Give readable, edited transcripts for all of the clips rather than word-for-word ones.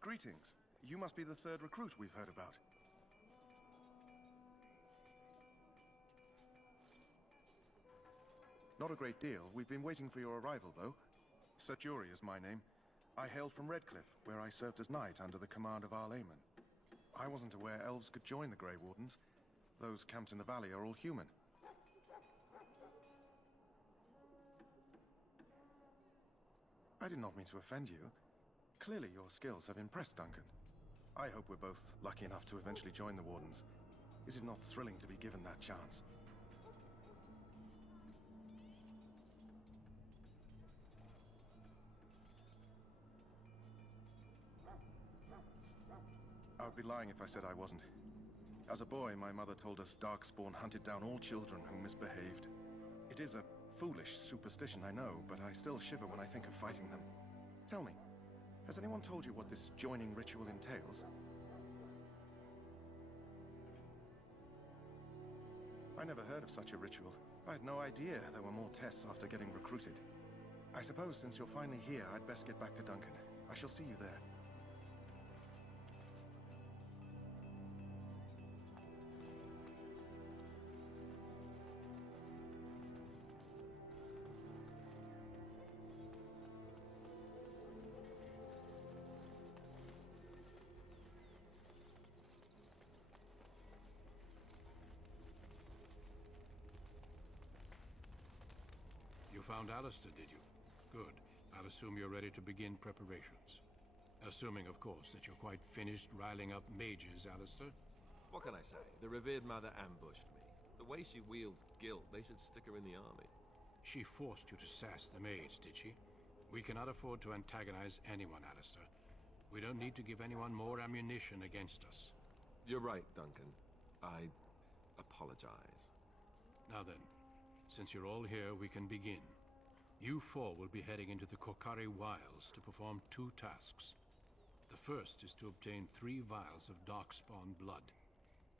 Greetings. You must be the third recruit we've heard about. Not a great deal. We've been waiting for your arrival, though. Sir Jury is my name. I hail from Redcliffe, where I served as knight under the command of Arlayman. I wasn't aware elves could join the Grey Wardens. Those camped in the valley are all human. I did not mean to offend you. Clearly your skills have impressed Duncan. I hope we're both lucky enough to eventually join the Wardens. Is it not thrilling to be given that chance? I would be lying if I said I wasn't. As a boy, my mother told us Darkspawn hunted down all children who misbehaved. It is a foolish superstition, I know, but I still shiver when I think of fighting them. Tell me, has anyone told you what this joining ritual entails? I never heard of such a ritual. I had no idea there were more tests after getting recruited. I suppose since you're finally here, I'd best get back to Duncan. I shall see you there. You found Alistair, did you? Good. I'll assume you're ready to begin preparations. Assuming, of course, that you're quite finished riling up mages, Alistair. What can I say? The revered mother ambushed me. The way she wields guilt, they should stick her in the army. She forced you to sass the mage, did she? We cannot afford to antagonize anyone, Alistair. We don't need to give anyone more ammunition against us. You're right, Duncan. I apologize. Now then, since you're all here, we can begin. You four will be heading into the Korcari Wilds to perform 2 tasks. The first is to obtain 3 vials of Darkspawn blood,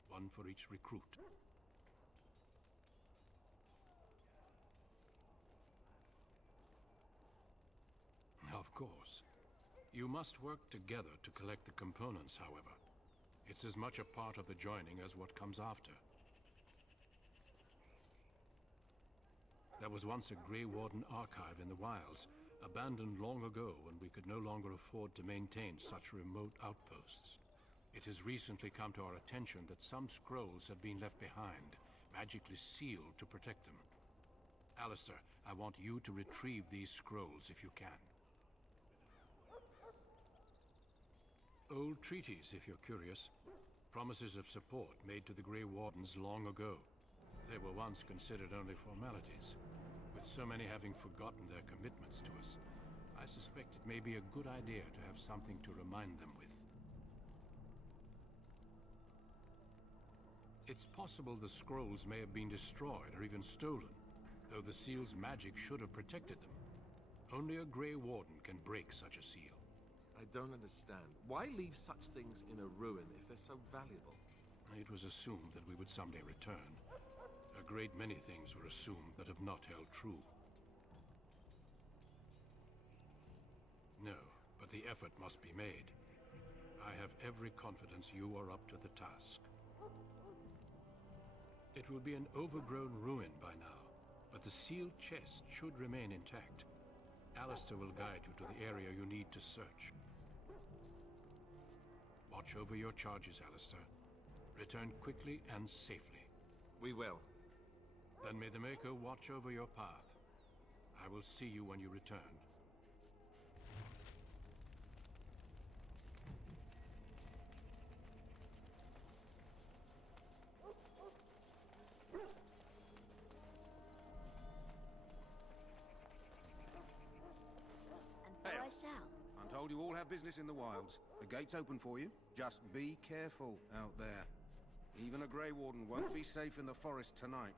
1 for each recruit. Of course. You must work together to collect the components, however. It's as much a part of the joining as what comes after. There was once a Grey Warden archive in the wilds, abandoned long ago when we could no longer afford to maintain such remote outposts. It has recently come to our attention that some scrolls have been left behind, magically sealed to protect them. Alistair, I want you to retrieve these scrolls if you can. Old treaties, if you're curious. Promises of support made to the Grey Wardens long ago. They were once considered only formalities. With so many having forgotten their commitments to us, I suspect it may be a good idea to have something to remind them with. It's possible the scrolls may have been destroyed or even stolen, though the seal's magic should have protected them. Only a Grey Warden can break such a seal. I don't understand. Why leave such things in a ruin if they're so valuable? It was assumed that we would someday return. A great many things were assumed that have not held true. No, but the effort must be made. I have every confidence you are up to the task. It will be an overgrown ruin by now, but the sealed chest should remain intact. Alistair will guide you to the area you need to search. Watch over your charges, Alistair. Return quickly and safely. We will. Then may the Maker watch over your path. I will see you when you return. And so I shall. I'm told you all have business in the wilds. The gate's open for you. Just be careful out there. Even a Grey Warden won't be safe in the forest tonight.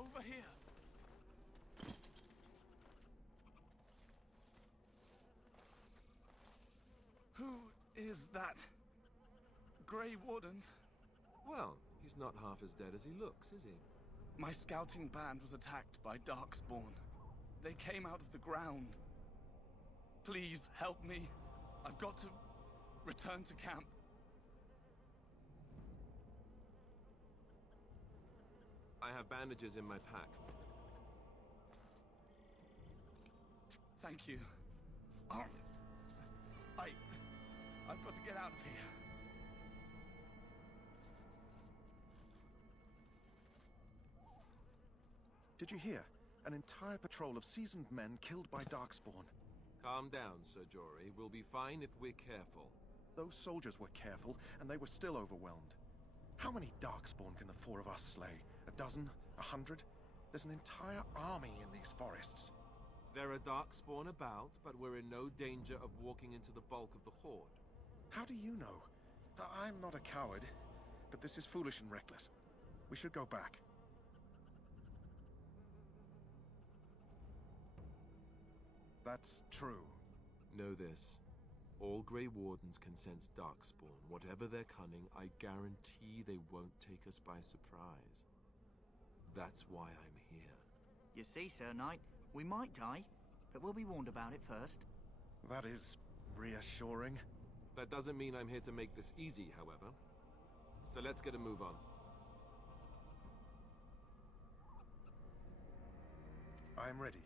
Over here! Who is that? Grey Wardens? Well, he's not half as dead as he looks, is he? My scouting band was attacked by Darkspawn. They came out of the ground. Please help me. I've got to return to camp. I have bandages in my pack. Thank you. I've got to get out of here. Did you hear? An entire patrol of seasoned men killed by Darkspawn. Calm down, Sir Jory. We'll be fine if we're careful. Those soldiers were careful, and they were still overwhelmed. How many Darkspawn can the four of us slay? A dozen? 100? There's an entire army in these forests. There are Darkspawn about, but we're in no danger of walking into the bulk of the Horde. How do you know? I'm not a coward, but this is foolish and reckless. We should go back. That's true. Know this. All Grey Wardens can sense Darkspawn. Whatever their cunning, I guarantee they won't take us by surprise. That's why I'm here. You see, Sir Knight, we might die, but we'll be warned about it first. That is reassuring. That doesn't mean I'm here to make this easy, however. So let's get a move on. I'm ready.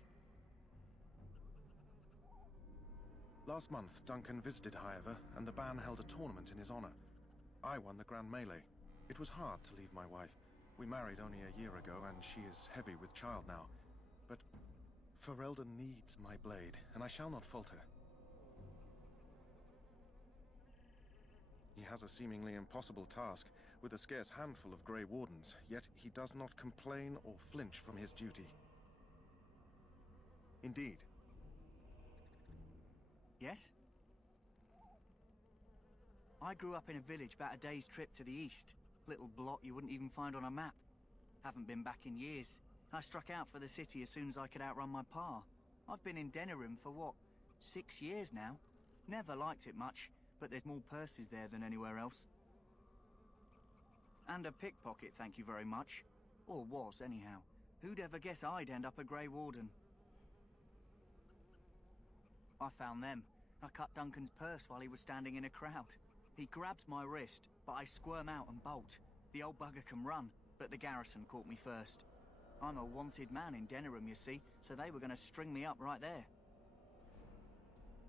Last month, Duncan visited, however, and the band held a tournament in his honor. I won the Grand Melee. It was hard to leave my wife. We married only a year ago, and she is heavy with child now. But Ferelden needs my blade, and I shall not falter. He has a seemingly impossible task, with a scarce handful of Grey Wardens, yet he does not complain or flinch from his duty. Indeed. Yes? I grew up in a village about a day's trip to the east. Little blot you wouldn't even find on a map. Haven't been back in years. I struck out for the city as soon as I could outrun my pa. I've been in Denerim for what, 6 years now? Never liked it much, but there's more purses there than anywhere else. And a pickpocket, thank you very much. Or was, anyhow. Who'd ever guess I'd end up a Grey Warden? I found them. I cut Duncan's purse while he was standing in a crowd. He grabs my wrist, but I squirm out and bolt. The old bugger can run, but the garrison caught me first. I'm a wanted man in Denerim, you see, so they were going to string me up right there.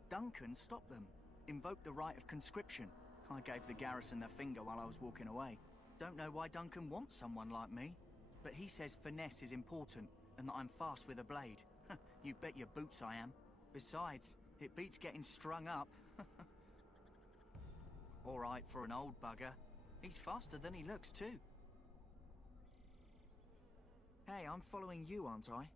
Duncan stopped them, invoked the right of conscription. I gave the garrison the finger while I was walking away. Don't know why Duncan wants someone like me, but he says finesse is important, and that I'm fast with a blade. You bet your boots I am. Besides, it beats getting strung up. All right for an old bugger. He's faster than he looks, too. Hey, I'm following you, aren't I?